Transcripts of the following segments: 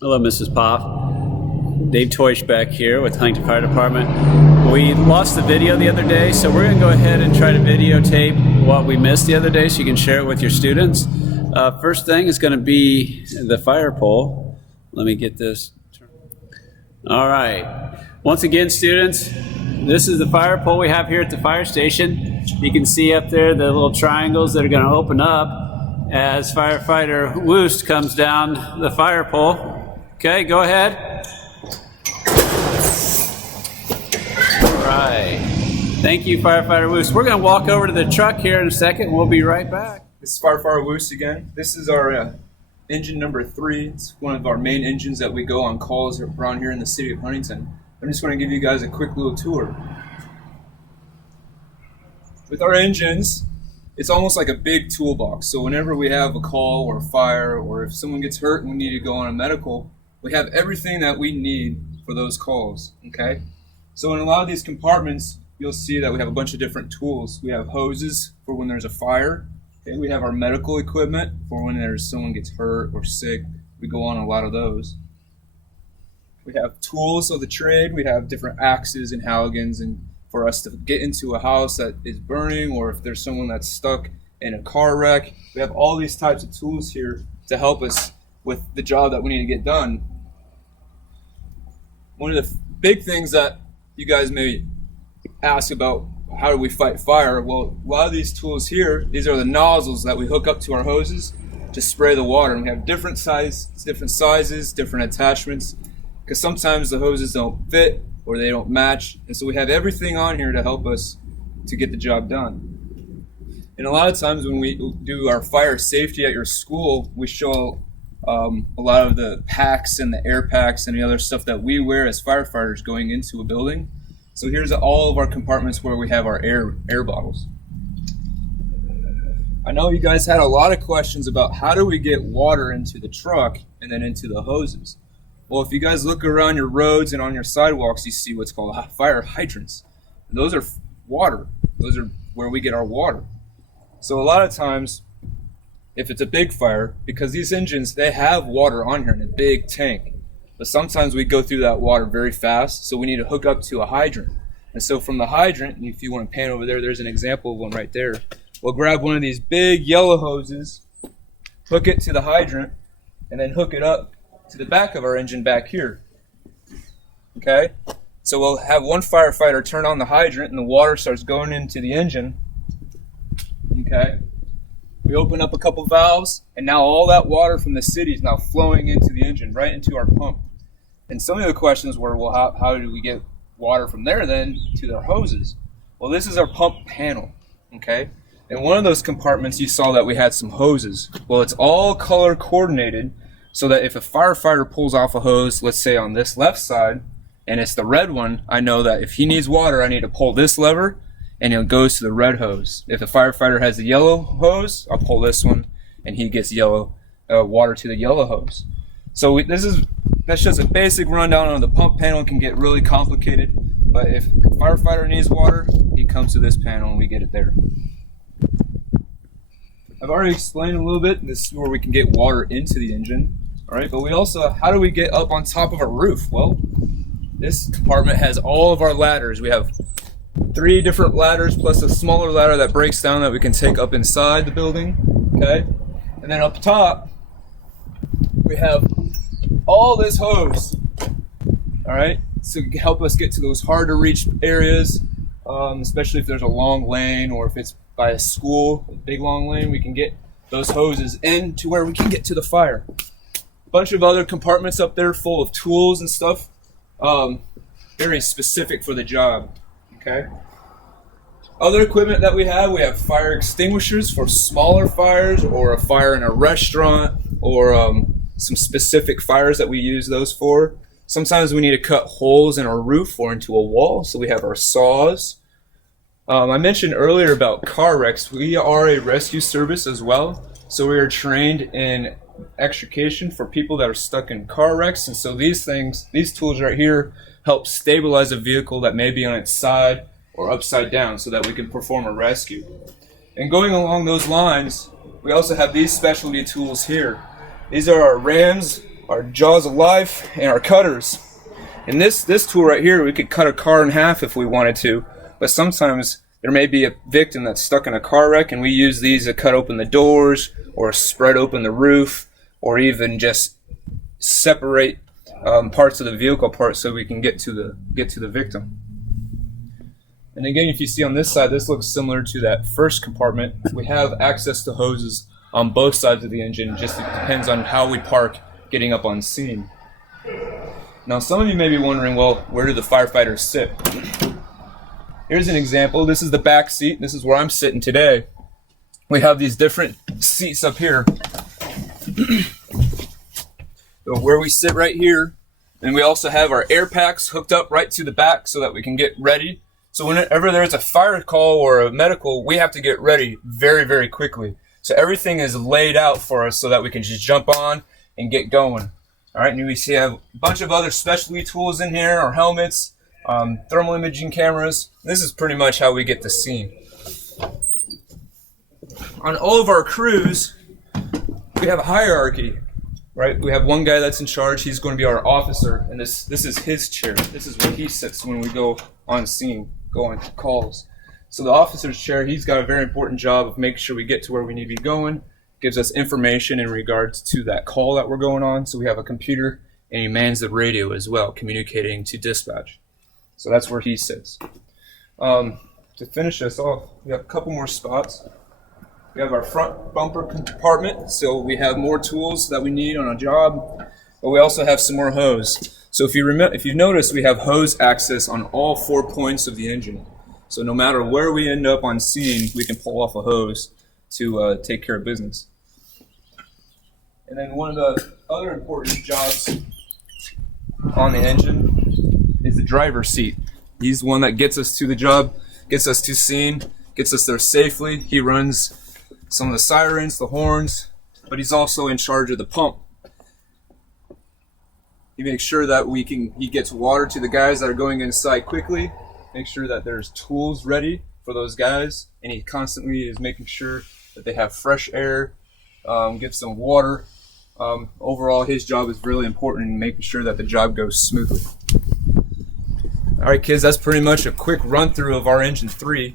Hello, Mrs. Poff. Dave Toishbeck here with Huntington Fire Department. We lost the video the other day, so we're going to go ahead and try to videotape what we missed the other day so you can share it with your students. First thing is going to be the fire pole. Let me get this. All right. Once again, students, this is the fire pole we have here at the fire station. You can see up there the little triangles that are going to open up as firefighter Woost comes down the fire pole. Okay, go ahead. All right. Thank you, firefighter Woost. We're going to walk over to the truck here in a second. We'll be right back. This is Firefighter Woost again. This is our engine number 3. It's one of our main engines that we go on calls around here in the city of Huntington. I'm just going to give you guys a quick little tour. With our engines, it's almost like a big toolbox. So whenever we have a call or a fire, or if someone gets hurt and we need to go on a medical, we have everything that we need for those calls, okay? So in a lot of these compartments, you'll see that we have a bunch of different tools. We have hoses for when there's a fire. Okay? We have our medical equipment for when someone gets hurt or sick. We go on a lot of those. We have tools of the trade. We have different axes and Halligans and for us to get into a house that is burning, or if there's someone that's stuck in a car wreck. We have all these types of tools here to help us with the job that we need to get done. One of the big things that you guys may ask about, how do we fight fire? Well, a lot of these tools here, these are the nozzles that we hook up to our hoses to spray the water. And we have different sizes, different attachments, because sometimes the hoses don't fit or they don't match. And so we have everything on here to help us to get the job done. And a lot of times when we do our fire safety at your school, we show a lot of the packs and the air packs and the other stuff that we wear as firefighters going into a building. So here's all of our compartments where we have our air bottles. I know you guys had a lot of questions about how do we get water into the truck and then into the hoses. Well, if you guys look around your roads and on your sidewalks, you see what's called fire hydrants. And those are water. Those are where we get our water. So a lot of times, if it's a big fire, because these engines, they have water on here in a big tank. But sometimes we go through that water very fast, so we need to hook up to a hydrant. And so from the hydrant, and if you want to pan over there, there's an example of one right there. We'll grab one of these big yellow hoses, hook it to the hydrant, and then hook it up to the back of our engine back here. Okay? So we'll have one firefighter turn on the hydrant and the water starts going into the engine. Okay? We open up a couple valves and now all that water from the city is now flowing into the engine, right into our pump. And some of the questions were, well, how do we get water from there then to their hoses? Well, this is our pump panel. Okay? In one of those compartments you saw that we had some hoses. Well, it's all color coordinated, so that if a firefighter pulls off a hose, let's say on this left side, and it's the red one, I know that if he needs water, I need to pull this lever, and it goes to the red hose. If the firefighter has the yellow hose, I'll pull this one, and he gets yellow water to the yellow hose. So that's just a basic rundown on the pump panel. It can get really complicated, but if a firefighter needs water, he comes to this panel and we get it there. I've already explained a little bit. This is where we can get water into the engine. All right, but we also, how do we get up on top of a roof? Well, this compartment has all of our ladders. We have 3 different ladders plus a smaller ladder that breaks down that we can take up inside the building. Okay, and then up top, we have all this hose. All right, so it can help us get to those hard to reach areas, especially if there's a long lane or if it's by a school, a big long lane, we can get those hoses in to where we can get to the fire. A bunch of other compartments up there full of tools and stuff, very specific for the job, okay? Other equipment that we have fire extinguishers for smaller fires or a fire in a restaurant or some specific fires that we use those for. Sometimes we need to cut holes in our roof or into a wall, so we have our saws. I mentioned earlier about car wrecks. We are a rescue service as well, so we are trained in extrication for people that are stuck in car wrecks. And so these tools right here help stabilize a vehicle that may be on its side or upside down so that we can perform a rescue. And going along those lines, we also have these specialty tools here. These are our rams our jaws of life, and our cutters. And this tool right here, we could cut a car in half if we wanted to, but sometimes there may be a victim that's stuck in a car wreck, and we use these to cut open the doors or spread open the roof, or even just separate parts of the vehicle parts so we can get to the victim. And again, if you see on this side, this looks similar to that first compartment. We have access to hoses on both sides of the engine. Just it depends on how we park getting up on scene. Now, some of you may be wondering, well, where do the firefighters sit? Here's an example. This is the back seat. This is where I'm sitting today. We have these different seats up here. So where we sit right here, and we also have our air packs hooked up right to the back so that we can get ready. So whenever there's a fire call or a medical, we have to get ready very, very quickly. So everything is laid out for us so that we can just jump on and get going. All right, and we see have a bunch of other specialty tools in here, our helmets, thermal imaging cameras. This is pretty much how we get the scene. On all of our crews, we have a hierarchy, right? We have one guy that's in charge. He's going to be our officer, and this is his chair. This is where he sits when we go on scene, go on calls. So the officer's chair, he's got a very important job of making sure we get to where we need to be going. Gives us information in regards to that call that we're going on. So we have a computer, and he mans the radio as well, communicating to dispatch. So that's where he sits. To finish us off, we have a couple more spots. We have our front bumper compartment, so we have more tools that we need on a job, but we also have some more hose. So if you notice, we have hose access on all 4 points of the engine. So no matter where we end up on scene, we can pull off a hose to take care of business. And then one of the other important jobs on the engine is the driver's seat. He's the one that gets us to the job, gets us to scene, gets us there safely. He runs some of the sirens, the horns, but he's also in charge of the pump. He makes sure that he gets water to the guys that are going inside quickly, make sure that there's tools ready for those guys, and he constantly is making sure that they have fresh air, gives them water. Overall, his job is really important in making sure that the job goes smoothly. All right, kids, that's pretty much a quick run through of our engine 3.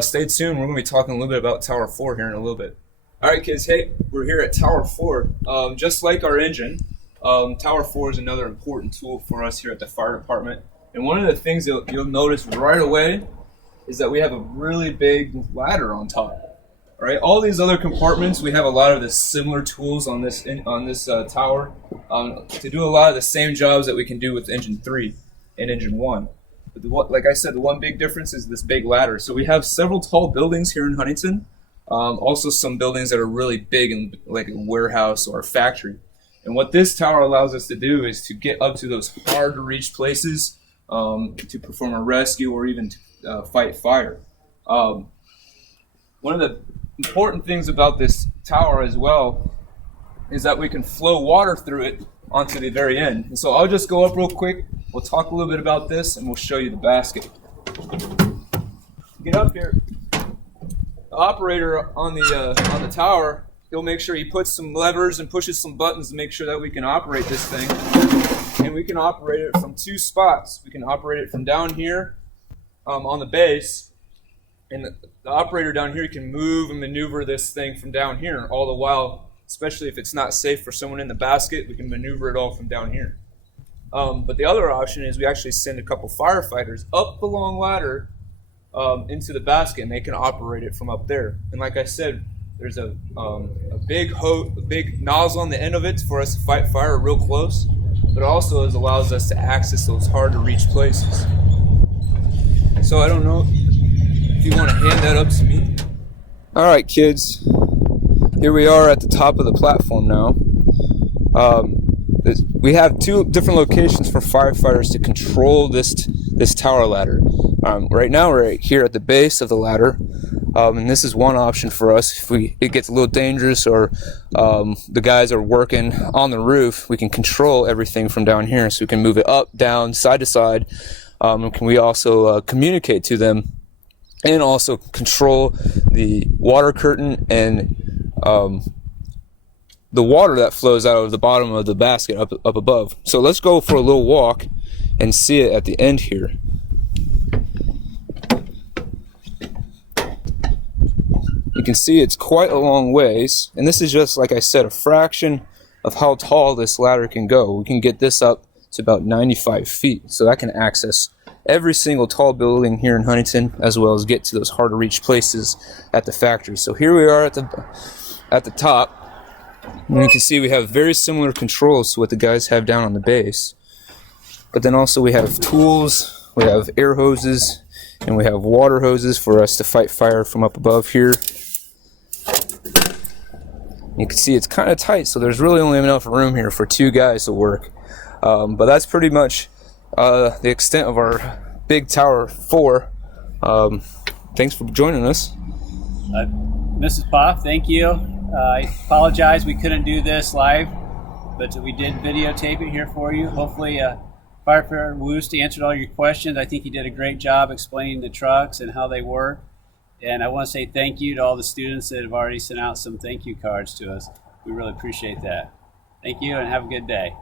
Stay tuned. We're going to be talking a little bit about Tower 4 here in a little bit. All right, kids. Hey, we're here at Tower 4. Just like our engine, Tower 4 is another important tool for us here at the fire department. And one of the things you'll notice right away is that we have a really big ladder on top. All right, all these other compartments, we have a lot of the similar tools on this tower to do a lot of the same jobs that we can do with engine 3 and engine 1. But like I said, the one big difference is this big ladder. So we have several tall buildings here in Huntington. Also some buildings that are really big, and like a warehouse or a factory. And what this tower allows us to do is to get up to those hard to reach places to perform a rescue or even to fight fire. One of the important things about this tower as well is that we can flow water through it onto the very end. And so I'll just go up real quick. We'll talk a little bit about this, and we'll show you the basket. Get up here. The operator on the tower, he'll make sure he puts some levers and pushes some buttons to make sure that we can operate this thing. And we can operate it from 2 spots. We can operate it from down here on the base, and the operator down here can move and maneuver this thing from down here, all the while, especially if it's not safe for someone in the basket, we can maneuver it all from down here. But the other option is we actually send a couple firefighters up the long ladder into the basket, and they can operate it from up there. And like I said, there's a big nozzle on the end of it for us to fight fire real close, but also allows us to access those hard to reach places. So I don't know if you want to hand that up to me. All right, kids. Here we are at the top of the platform now. We have 2 different locations for firefighters to control this tower ladder. Right now we're here at the base of the ladder, and this is one option for us. If it gets a little dangerous or the guys are working on the roof, we can control everything from down here. So we can move it up, down, side to side. We also communicate to them and also control the water curtain and the water that flows out of the bottom of the basket up above. So let's go for a little walk and see it at the end here. You can see it's quite a long ways, and this is just, like I said, a fraction of how tall this ladder can go. We can get this up to about 95 feet, so that can access every single tall building here in Huntington, as well as get to those hard to reach places at the factory. So here we are at the top, and you can see we have very similar controls to what the guys have down on the base. But then also we have tools, we have air hoses, and we have water hoses for us to fight fire from up above here. You can see it's kind of tight, so there's really only enough room here for 2 guys to work. But that's pretty much the extent of our big Tower 4. Thanks for joining us. Mrs. Poff, thank you. I apologize we couldn't do this live, but we did videotape it here for you. Hopefully Firefighter Woost answered all your questions. I think he did a great job explaining the trucks and how they work. And I want to say thank you to all the students that have already sent out some thank you cards to us. We really appreciate that. Thank you and have a good day.